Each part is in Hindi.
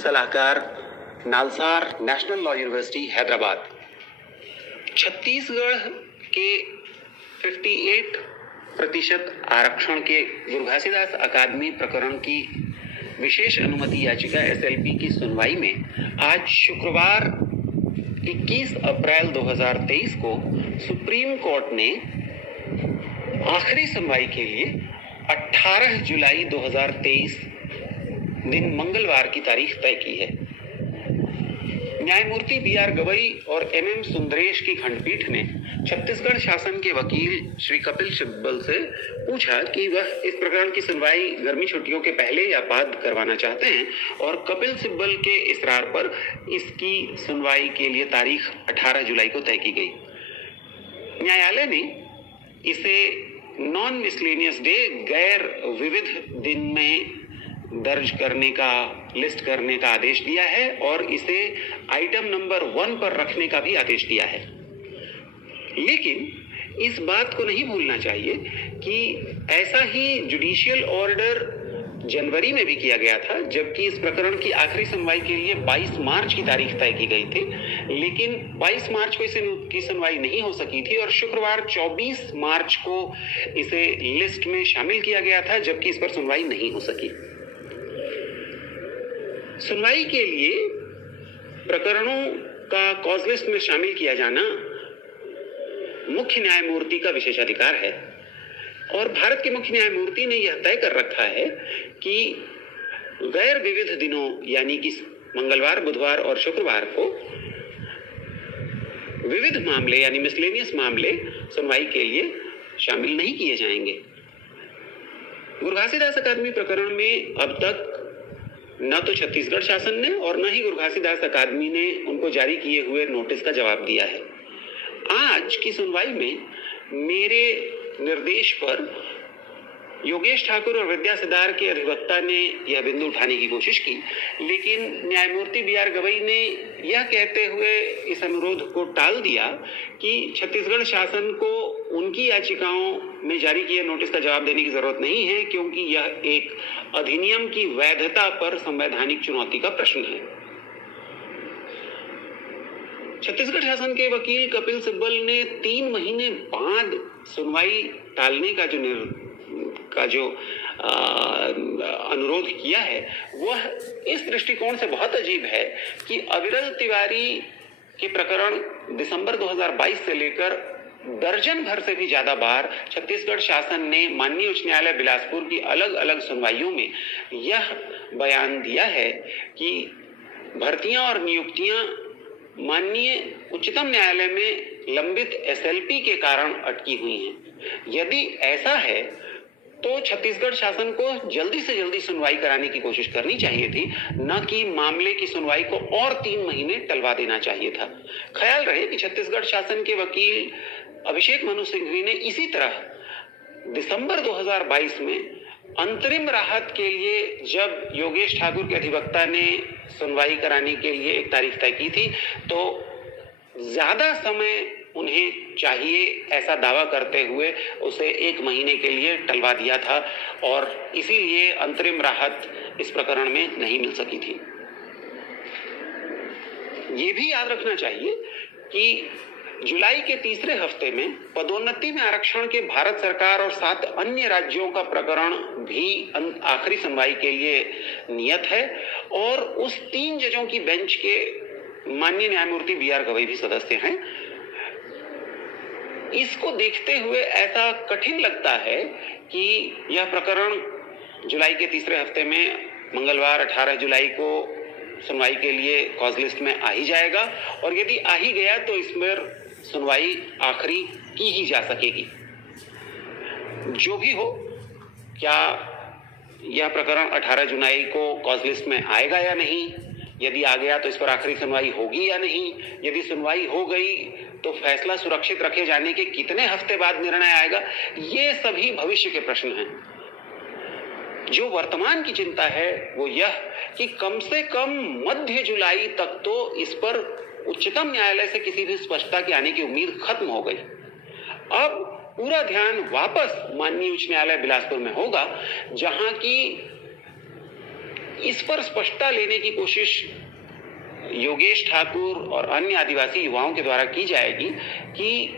सलाहकार, NALSAR national law university Hyderabad. Chhattisgarh के 58% आरक्षण के गुरु घासीदास अकादमी प्रकरण की विशेष अनुमति याचिका एसएलपी की सुनवाई में आज शुक्रवार 21 अप्रैल 2023 को सुप्रीम कोर्ट ने आखिरी सुनवाई के लिए 18 जुलाई 2023 दिन मंगलवार की तारीख तय की है। न्यायमूर्ति बीआर गवई और एमएम सुंदरेश की खंडपीठ ने छत्तीसगढ़ शासन के वकील श्री कपिल सिब्बल से पूछा कि वह इस प्रकरण की सुनवाई गर्मी छुट्टियों के पहले या बाद करवाना चाहते हैं, और कपिल सिब्बल के इसरार पर इसकी सुनवाई के लिए तारीख 18 जुलाई को तय की गई। न्यायालय ने इसे नॉन मिसलेनियस डे, गैर विविध दिन में दर्ज करने का, लिस्ट करने का आदेश दिया है और इसे आइटम नंबर 1 पर रखने का भी आदेश दिया है। लेकिन इस बात को नहीं भूलना चाहिए कि ऐसा ही जुडिशियल ऑर्डर जनवरी में भी किया गया था, जबकि इस प्रकरण की आखिरी सुनवाई के लिए 22 मार्च की तारीख तय की गई थी। लेकिन 22 मार्च को इसकी सुनवाई नहीं हो सकी थी और शुक्रवार 24 मार्च को इसे लिस्ट में शामिल किया गया था, जबकि इस पर सुनवाई नहीं हो सकी। सुनवाई के लिए प्रकरणों का कॉज लिस्ट में शामिल किया जाना मुख्य न्यायमूर्ति का विशेषाधिकार है, और भारत के मुख्य न्यायमूर्ति ने यह तय कर रखा है कि गैर विविध दिनों यानी कि मंगलवार, बुधवार और शुक्रवार को विविध मामले यानी मिसलेनियस मामले सुनवाई के लिए शामिल नहीं किए जाएंगे। गुरु घासीदास अकादमी प्रकरण में अब तक न तो छत्तीसगढ़ शासन ने और न ही गुरु घासीदास अकादमी ने उनको जारी किए हुए नोटिस का जवाब दिया है। आज की सुनवाई में मेरे निर्देश पर योगेश ठाकुर और विद्या सिद्धार के अधिवक्ता ने यह बिंदु उठाने की कोशिश की, लेकिन न्यायमूर्ति बीआर गवई ने यह कहते हुए इस अनुरोध को टाल दिया कि छत्तीसगढ़ शासन को उनकी याचिकाओं में जारी किए नोटिस का जवाब देने की जरूरत नहीं है, क्योंकि यह एक अधिनियम की वैधता पर संवैधानिक चुनौती का प्रश्न है। छत्तीसगढ़ शासन के वकील कपिल सिब्बल ने 3 महीने बाद सुनवाई टालने का जो अनुरोध किया है, वह इस दृष्टिकोण से बहुत अजीब है कि अविरल तिवारी के प्रकरण दिसंबर 2022 से लेकर दर्जन भर से भी ज्यादा बार छत्तीसगढ़ शासन ने माननीय उच्च न्यायालय बिलासपुर की अलग अलग सुनवाइयों में यह बयान दिया है कि भर्तियां और नियुक्तियां माननीय उच्चतम न्यायालय में लंबित एसएलपी के कारण अटकी हुई हैं। यदि ऐसा है तो छत्तीसगढ़ शासन को जल्दी से जल्दी सुनवाई कराने की कोशिश करनी चाहिए थी, न कि मामले की सुनवाई को और 3 महीने टलवा देना चाहिए था। ख्याल रहे कि छत्तीसगढ़ शासन के वकील अभिषेक मनु सिंघवी ने इसी तरह दिसंबर 2022 में अंतरिम राहत के लिए जब योगेश ठाकुर के अधिवक्ता ने सुनवाई कराने के लिए एक तारीख तय की थी, तो ज्यादा समय उन्हें चाहिए ऐसा दावा करते हुए उसे 1 महीने के लिए टलवा दिया था, और इसीलिए अंतरिम राहत इस प्रकरण में नहीं मिल सकी थी। ये भी याद रखना चाहिए कि जुलाई के तीसरे हफ्ते में पदोन्नति में आरक्षण के भारत सरकार और 7 अन्य राज्यों का प्रकरण भी आखिरी सुनवाई के लिए नियत है, और उस 3 जजों की बेंच के माननीय न्यायमूर्ति बीआर गवई भी सदस्य हैं। इसको देखते हुए ऐसा कठिन लगता है कि यह प्रकरण जुलाई के तीसरे हफ्ते में मंगलवार 18 जुलाई को सुनवाई के लिए कॉज लिस्ट में आ ही जाएगा, और यदि आ ही गया तो इसमें सुनवाई आखिरी की ही जा सकेगी। जो भी हो, क्या यह प्रकरण 18 जुलाई को कॉज लिस्ट में आएगा या नहीं, यदि आ गया तो इस पर आखिरी सुनवाई होगी या नहीं, यदि सुनवाई हो गई तो फैसला सुरक्षित रखे जाने के कितने हफ्ते बाद निर्णय आएगा, ये सभी भविष्य के प्रश्न हैं। जो वर्तमान की चिंता है वो यह कि कम से कम मध्य जुलाई तक तो इस पर उच्चतम न्यायालय से किसी भी स्पष्टता के आने की उम्मीद खत्म हो गई। अब पूरा ध्यान वापस माननीय उच्च न्यायालय बिलासपुर में होगा, जहां की इस पर स्पष्टता लेने की कोशिश योगेश ठाकुर और अन्य आदिवासी युवाओं के द्वारा की जाएगी कि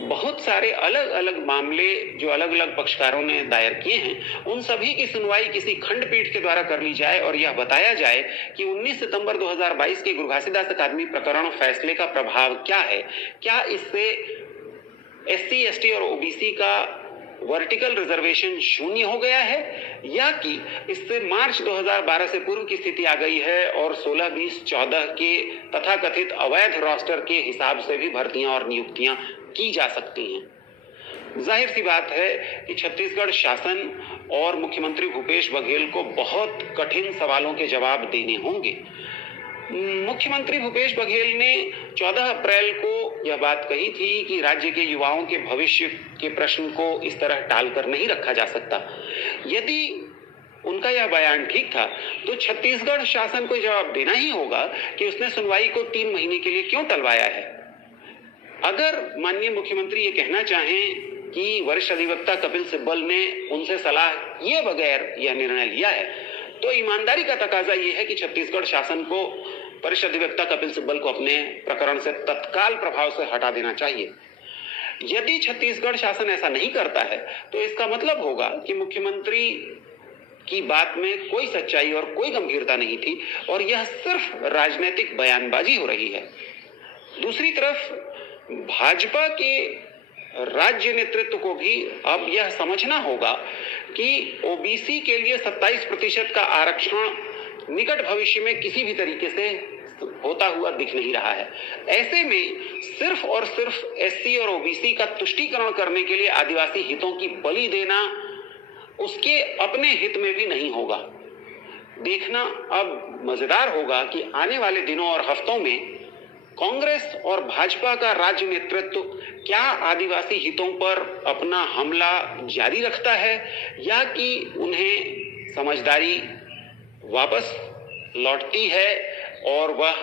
बहुत सारे अलग अलग मामले जो अलग अलग पक्षकारों ने दायर किए हैं, उन सभी की सुनवाई किसी खंडपीठ के द्वारा कर ली जाए और यह बताया जाए कि 19 सितंबर 2022 के गुरु घासीदास अकादमी प्रकरण फैसले का प्रभाव क्या है। क्या इससे एससी, एसटी और ओबीसी का वर्टिकल रिजर्वेशन शून्य हो गया है, या कि इससे मार्च 2012 से पूर्व की स्थिति आ गई है और 16, 20, 14 के तथाकथित अवैध रोस्टर के हिसाब से भी भर्तियां और नियुक्तियां की जा सकती हैं। जाहिर सी बात है कि छत्तीसगढ़ शासन और मुख्यमंत्री भूपेश बघेल को बहुत कठिन सवालों के जवाब देने होंगे। मुख्यमंत्री भूपेश बघेल ने 14 अप्रैल को यह बात कही थी कि राज्य के युवाओं के भविष्य के प्रश्न को इस तरह टालकर नहीं रखा जा सकता। यदि उनका यह बयान ठीक था तो छत्तीसगढ़ शासन को जवाब देना ही होगा कि उसने सुनवाई को 3 महीने के लिए क्यों टलवाया है। अगर माननीय मुख्यमंत्री ये कहना चाहें कि वरिष्ठ अधिवक्ता कपिल सिब्बल ने उनसे सलाह किए बगैर यह निर्णय लिया है, तो ईमानदारी का तकाजा यह है कि छत्तीसगढ़ शासन को वरिष्ठ अधिवक्ता कपिल सिब्बल को अपने प्रकरण से तत्काल प्रभाव से हटा देना चाहिए। यदि छत्तीसगढ़ शासन ऐसा नहीं करता है तो इसका मतलब होगा कि मुख्यमंत्री की बात में कोई सच्चाई और कोई गंभीरता नहीं थी और यह सिर्फ राजनीतिक बयानबाजी हो रही है। दूसरी तरफ भाजपा के राज्य नेतृत्व को भी अब यह समझना होगा कि ओबीसी के लिए 27% का आरक्षण निकट भविष्य में किसी भी तरीके से होता हुआ दिख नहीं रहा है। ऐसे में सिर्फ और सिर्फ एससी और ओबीसी का तुष्टीकरण करने के लिए आदिवासी हितों की बलि देना उसके अपने हित में भी नहीं होगा। देखना अब मजेदार होगा कि आने वाले दिनों और हफ्तों में कांग्रेस और भाजपा का राज्य नेतृत्व क्या आदिवासी हितों पर अपना हमला जारी रखता है या कि उन्हें समझदारी वापस लौटती है और वह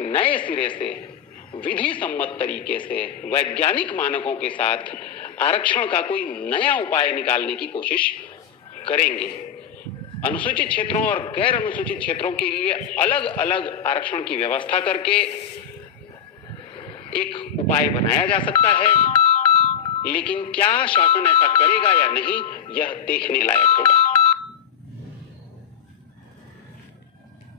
नए सिरे से विधि सम्मत तरीके से वैज्ञानिक मानकों के साथ आरक्षण का कोई नया उपाय निकालने की कोशिश करेंगे। अनुसूचित क्षेत्रों और गैर अनुसूचित क्षेत्रों के लिए अलग अलग आरक्षण की व्यवस्था करके एक उपाय बनाया जा सकता है, लेकिन क्या शासन ऐसा करेगा या नहीं, यह देखने लायक होगा।